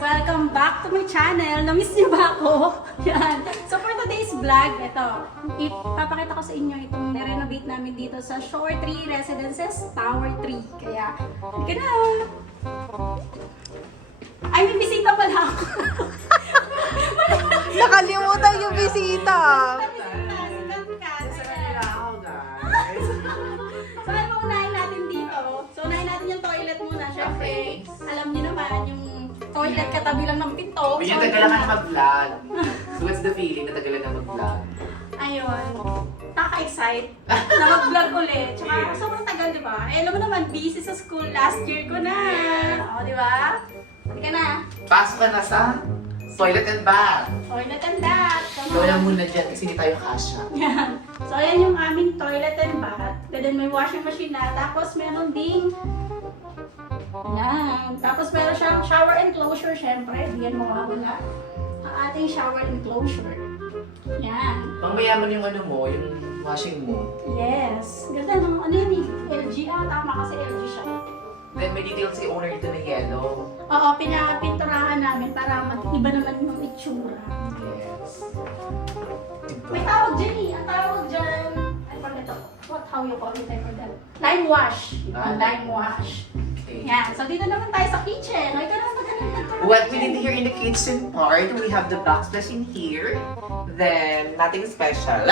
Welcome back to my channel. Namiss niyo ba ako? Yan. So for today's vlog, ito, ipapakita ko sa inyo itong renovate namin dito sa Shore 3 Residences, Tower 3. Kaya, hindi na. Ay, may bisita pala ako. Nakalimutan yung bisita. So, ano ba unahin natin dito? So, unahin natin yung toilet muna. Siyempre, alam niyo naman, yung toilet katabi lang ng pinto. Yung tagalan ka mag-vlog. So what's the feeling na tagalan na mag-vlog? Ayun. Nakaka-excite na mag-vlog ulit. Tsaka sobrang tagal, di ba? Eh, alam mo naman, busy sa school. Last year ko na. O, di ba? Hindi ka na. Pasok ka na sa toilet and bath. Toilet and bath. Gawin muna dyan kasi hindi tayo kasha. Yan. So, ayan yung aming toilet and bath. And then may washing machine na. Tapos meron ding yan. Tapos meron siyang shower enclosure, syempre. Diyan mawawala. Ang ating shower enclosure. Yan. Pang mayaman yung ano mo, yung washing mo. Yes. Ganda ng ano yun eh. LG. Ah, tama kasi LG siya. Then may details si owner dito na yellow. Oo, pinapinturahan namin para iba naman yung itsura. Yes. May tawag dyan eh. Ang tawag dyan, I forget how you call it, I forgot. Lime wash. Lime wash. Okay. Yan. So, dito naman tayo sa kitchen. Ay, ganun pa ganun. What we did here in the kitchen part, we have the backsplash in here. Then, nothing special.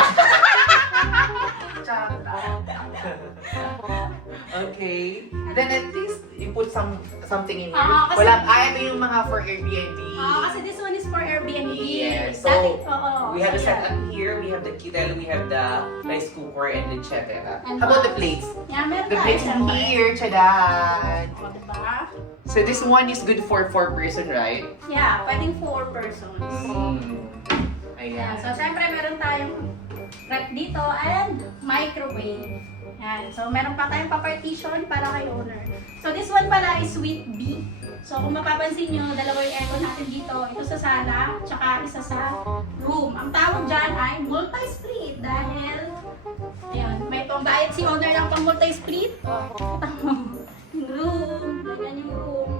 Okay. Then at least you put something in here. Kasi- Wala, ito yung mga for Airbnb. Kasi this one is for Airbnb. Yes. Dati, So, oo. we have the So, setup here, we have the kettle, we have the rice cooker, and the etc. And How about the box. plates? Yan, meron The tayo plates in syempre. here, chadan! O, diba? So this one is good for 4 person, right? Yeah, pwedeng 4 persons. Yan. Ayan. So, syempre, meron tayong rep dito and microwave. Yan. So, meron pa tayong pa-partition para kay owner. So, this one pala is suite B. So, kung mapapansin nyo, dalawa yung aircon natin dito. Ito sa sala, tsaka isa sa room. Ang tawag dyan ay multi-split dahil, ayun, may pang-diet si owner ng pang multi-split. Yung room, ganyan yung room.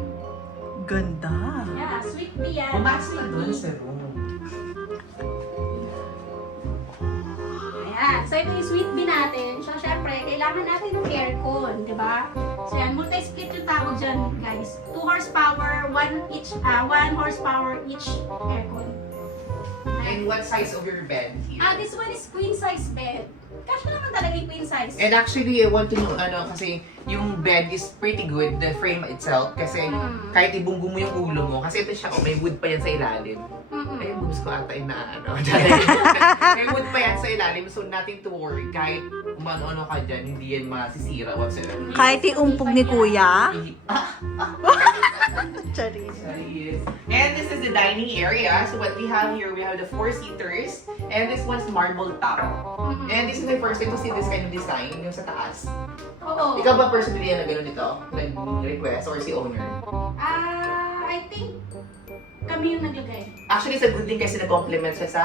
Ganda. Yeah, suite B yan. Pumasok na Suite doon B. sa room. Ayan. So, ito yung suite B natin. So, syempre, kailangan natin ng aircon, di ba? So, yan. Multi-split yung tawag dyan, guys. 2 horsepower, 1 horsepower each aircon. And what size of your bed here? This one is queen size bed. Kasya naman talaga yung queen size. And actually, I want to know, kasi yung bed is pretty good, the frame itself, kasi kahit ibunggo mo yung ulo mo, kasi ito siya, may wood pa yan sa ilalim. Ay, boobs ko ata yung may wood pa yan sa ilalim, so nothing to worry. Kahit umano-ano ka dyan, hindi yan masisira whatsoever. Kahit iumpog ni kuya. Charis. Yes. And this is the dining area. So what we have here, we have the 4 seaters, and this one's marble top. And this is my first time to see this kind of design, yung sa taas. Oo. Ikaw ba personally yan na gano'n dito? Nag-request or si owner? I think kami yung naglagay. Actually, it's a good thing kasi nag-compliment siya sa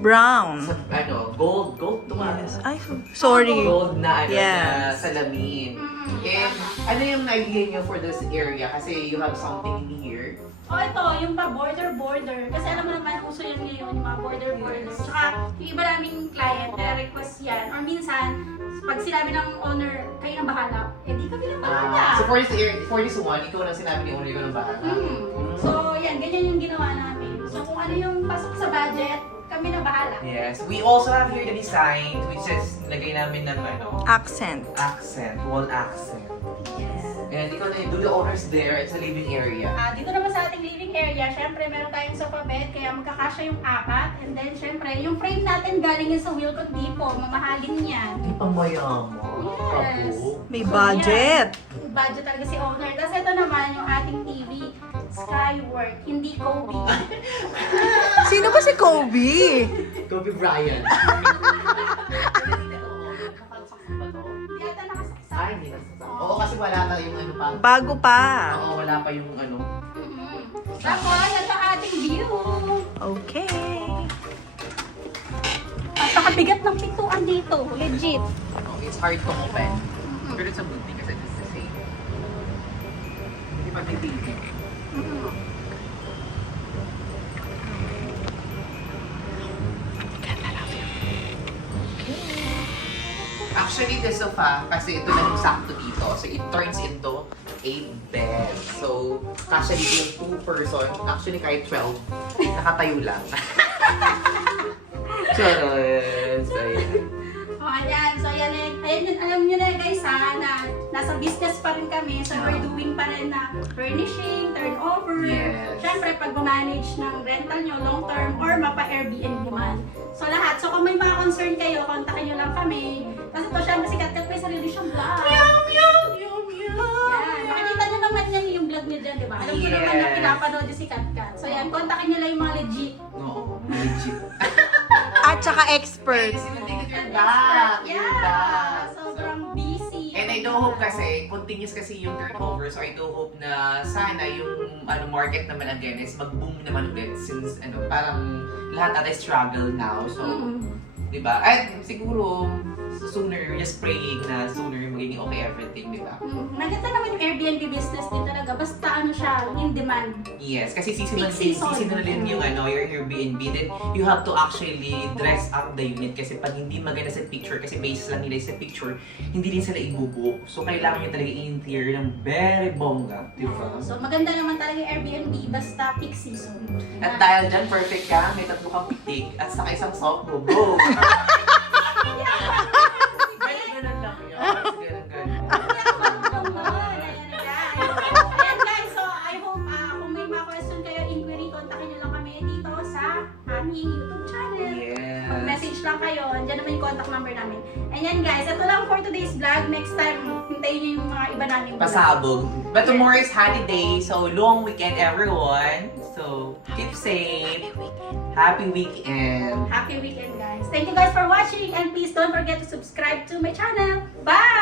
Brown. gold to Yes. Ay, sorry. Gold na Yes. na salamin. And ano yung idea niyo for this area? Kasi you have something in here. Ito, yung pa border. Kasi alam mo naman, uso yan ngayon, yung mga border. Tsaka, yung iba naming client na request yan. Or minsan, pag sinabi ng owner, kayo na bahala, di kami na bahala. So for this one, ikaw lang sinabi ni owner, ikaw lang bahala. So, yan, ganyan yung ginawa namin. So, kung ano yung pasok sa budget, kami na bahala. Yes. We also have here the design, which is lagay namin ng Accent. wall accent. Yes. And ikaw na do the honors there. It's a living area. Dito naman sa ating living area, syempre meron tayong sofa bed, kaya magkakasya yung 4. And then, syempre, yung frame natin galing yun sa Wilcott Depot, mamahalin yan. Hindi pa mayaman. Yes. May budget. Yan. Budget talaga si owner. Tapos ito naman yung ating TV, Skywork, hindi Kobe. Sino ba si Kobe? Kobe Bryant. Hindi ata nakasaksa. Ay, hindi nasasama. Oo, kasi wala pa yung ano pa. Bago pa. Oo, wala pa yung ano. Tapos, ito ating view. Okay. Napakabigat ng pintuan dito. Legit. It's hard to open. Pero it's a good thing kasi it's the same. Hindi pa titigil. Actually, the sofa, kasi ito lang yung sakto dito. So, it turns into a bed. So, kasya dito yung 2 person. Actually, kahit 12. Nakatayo lang. Charot! So, ayan. O, ayan. So, ayan, ayan yun, alam nyo na guys ha, na nasa business pa rin kami. So, we're doing pa rin na furnishing, turnover. Yes. Siyempre, pag manage ng rental nyo, long term, or mapa-Airbnb man. So, lahat. So, kung may mga concern kayo, kontakin nyo lang kami. Kasi ito, siyempre, si Kat Kat may sarili siyang vlog. Yan. Makikita nyo naman yan yung vlog niya dyan, di ba? Alam ko naman na Yes. pinapanood niyo si Kat Kat. So, yan. Kontakin nyo lang yung mga legit. Oo, legit. At saka expert. Kasi you're back! You're Yeah. back! Sobrang busy. And I do hope kasi, continuous kasi yung turnover, so I do hope na sana yung market naman again is mag-boom naman ulit since parang lahat ata struggle now. So, di ba? At siguro, sooner, just praying na sooner magiging okay everything, di ba? Maganda naman yung Airbnb business din talaga. Basta ano siya, in demand. Yes, kasi seasonal Peak season. din yung your Airbnb. Then, you have to actually dress up the unit kasi pag hindi maganda sa picture, kasi base lang nila sa picture, hindi din sila ibubook. So, kailangan nyo talaga i-interior ng very bongga, di ba? So, maganda naman talaga yung Airbnb basta peak season. At dahil dyan, perfect ka, may 3 kang pitik at saka isang soft mo. Go! Ganun lang yun. Ayan guys, so I hope kung may mga question kayo, inquiry, kontakin nyo lang kami dito sa aming YouTube channel. Yes. Mag-message lang kayo, andyan naman yung contact number namin. And yan guys, ito lang for today's vlog. Next time, hintayin nyo yung mga iba namin vlog. Pasabog. But tomorrow is holiday, so long weekend everyone. So, keep safe. Happy weekend. Happy weekend guys. Thank you guys for watching and please don't forget to subscribe to my channel. Bye!